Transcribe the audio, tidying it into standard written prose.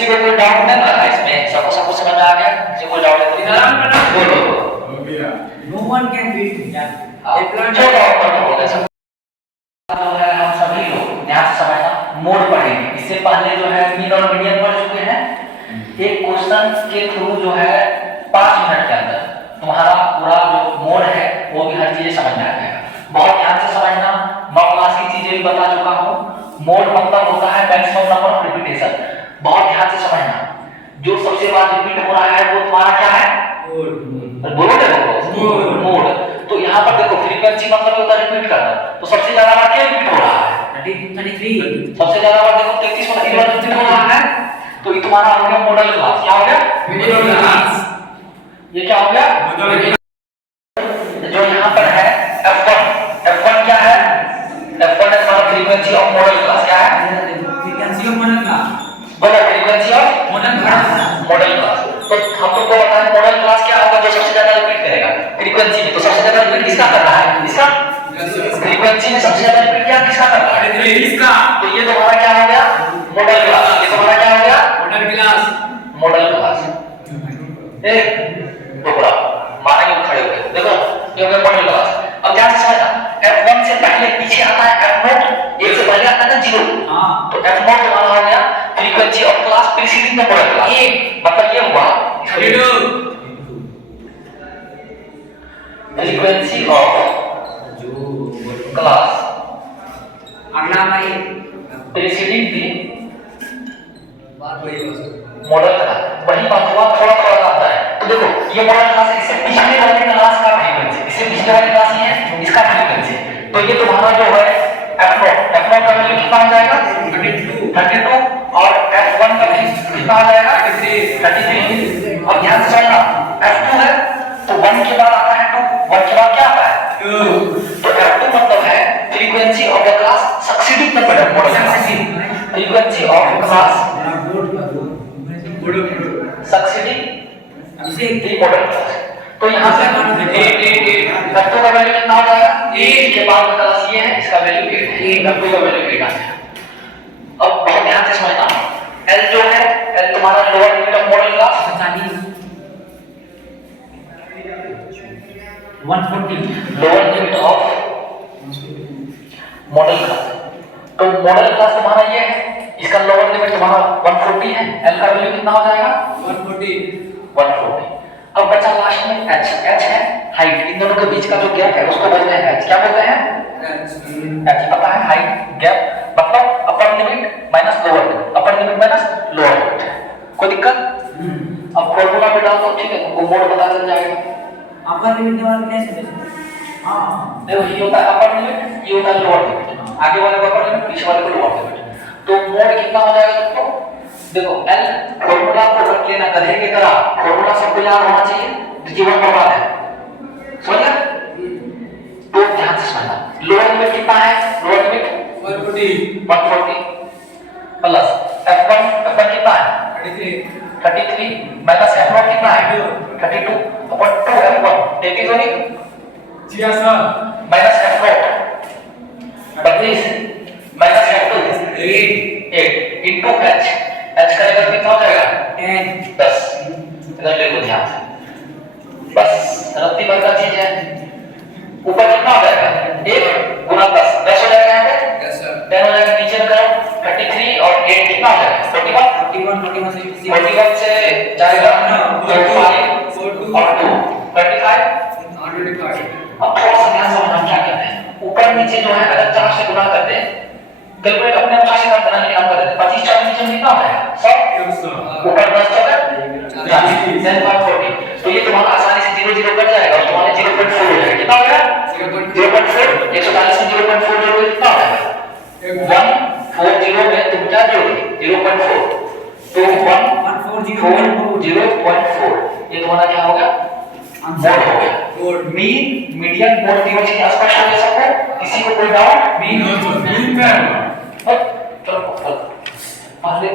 किसी को कोई डाउट नहीं लगा इसमें? सबको समझ में आ गया? किसी को डाउट है तो बोलो। हो गया। No one can beat him. हाँ, जो डाउट करना होगा सब जो है हम सभी लोग ध्यान से समझना। मोड पढ़ेंगे, इससे पहले जो है मीन और मीडियन पढ़ चुके हैं। एक क्वेश्चन के थ्रू जो है 5 मिनट के अंदर तुम्हारा पूरा जो मोड है वो भी हर चीजें समझ में आ जाएगा। बहुत ध्यान से समझना। 9 क्लास की चीजें भी बता चुका हूँ। मोड मतलब होता है मैक्सिमम नंबर ऑफ रिपीटेशन। बहुत ध्यान से समझना। जो सबसे बार रिपीट हो रहा है वो तुम्हारा क्या है? बोलोगे मोड। तो यहाँ पर देखो फ्रीक्वेंसी मतलब होता है रिपीट करना। तो सबसे ज्यादा बार क्या रिपीट हो रहा है? 33. सबसे ज्यादा बार देखो 33 बार रिपीट हो रहा है। तो ये तुम्हारा हो गया मॉडल क्लास। क्या हो गया? Model class. ये क्या हो गया? Model class. जो यहाँ पर है F1 क्या है? F1 है तुम्हारा फ्रीक्वेंसी ऑफ मॉडल क्लास। क्या है? Frequency of model class. बोलो frequency of Model class. Model class. तो हम लोग को पता है मॉडल क्लास क्या होगा? जो सबसे ज्यादा रिपीट करेगा फ्रीक्वेंसी में। तो सबसे ज्यादा रिपीट किसका कर रहा है? इसका। फ्रीक्वेंसी में सबसे ज्यादा रिपीट क्या किसका कर रहा है? इसका। तो ये तुम्हारा क्या हो गया? Model class. ये तुम्हारा क्या हो गया? Model class. Model class. टुकड़ा मारेंगे खड़े होकर। देखो ये हो गया मॉडल क्लास। अब ध्यान से समझना। F1 से पहले पीछे आता है F0। एक से पहले आता है ना 0। हाँ. तो F0 तुम्हारा हो गया frequency of class preceding the model class. मतलब ये हुआ फ्रीक्वेंसी ऑफ क्लास अगला भाई प्रीसीडिंग द मॉडल क्लास। वही बात हुआ, थोड़ा थोड़ा आता है। तो देखो ये मॉडल क्लास इससे पिछले वाले क्लास का फ्रीक्वेंसी, इससे पिछले वाले क्लास ये है, इसका फ्रीक्वेंसी। तो ये तुम्हारा जो है F0 का वैल्यू कितना आ जाएगा? 32 और F1 का वैल्यू कितना आ जाएगा? 33। अब ध्यान से समझना। F2 है तो 1 के बाद आता है 2, 1 के बाद क्या आता है? 2। तो F2 मतलब है frequency of the class succeeding the model class. Frequency of class succeeding the model class. तो यहाँ से F2 का वैल्यू कितना हो जाएगा? 8 के बाद क्लास ये है, इसका वैल्यू 8 है। F2 का वैल्यू 8 आ गया। अब बहुत ध्यान से समझना। L जो है, L तुम्हारा lower limit of model class 140. Lower limit of model class. तो मॉडल क्लास तुम्हारा ये है, इसका लोअर लिमिट तुम्हारा 140 है। L का वैल्यू कितना हो जाएगा? 140। अब बचा लास्ट में h है हाइट। इन दोनों के बीच का जो गैप है उसको बोलते हैं h। क्या बोलते हैं? h पता है हाइट गैप मतलब upper limit minus lower limit, upper limit minus lower limit. कोई दिक्कत? अब फॉर्मूला पे डाल दो, ठीक है, तुमको मोड पता चल जाएगा। अपर लिमिट वाला कैसे? हाँ. देखो ये होता है अपर लिमिट, ये होता है लोअर लिमिट। आगे वाले को अपर लिमिट, पीछे वाले को लोअर लिमिट। तो मोड कितना हो जाएगा तुमको? देखो L फॉर्मूला को रख लेना गधे की तरह। फॉर्मूला सबको याद होना चाहिए, जीवन बर्बाद है। समझ गए? तो ध्यान से समझना। लोअर लिमिट कितना है? लोअर लिमिट 140 प्लस F1 कितना है? 33 माइनस F0 कितना है? 32 अपॉन 2 F1 देखिए तो नहीं minus F0 32 minus F2 8 into H का लेवल कितना हो जाएगा? 10। इधर देखो ध्यान से, बस रत्ती भर का चीज है। ऊपर कितना हो जाएगा? 1 गुना 10 10 हो जाएगा। यहाँ पे 10 हो जाएगा। नीचे करो 33 और 8 कितना हो जाएगा? 41 से जाएगा 5 और 2 35। अब थोड़ा सा ध्यान से हम क्या करते हैं, ऊपर नीचे जो है अगर 4 से गुना करते हैं, कैलकुलेट अपने आप से कर देना, लेकिन हम कर देते हैं 25 4 नीचे कितना हो जाएगा? 100 ऊपर 10 चौका 40। तो ये तुम्हारा आसानी से 0 0 कट जाएगा और तुम्हारे 0.4 हो जाएगा। कितना हो गया? 0.4। 140 में 0.4 जोड़ोगे कितना हो जाएगा? 140 में तुम क्या जोड़ोगे? 0.4। तो 140.4 ये तुम्हारा क्या हो गया? मोड हो गया। मीन मीडियन मोड तीनों चीज स्पष्ट हो गया सबको? किसी को कोई डाउट? मीन चलो पहले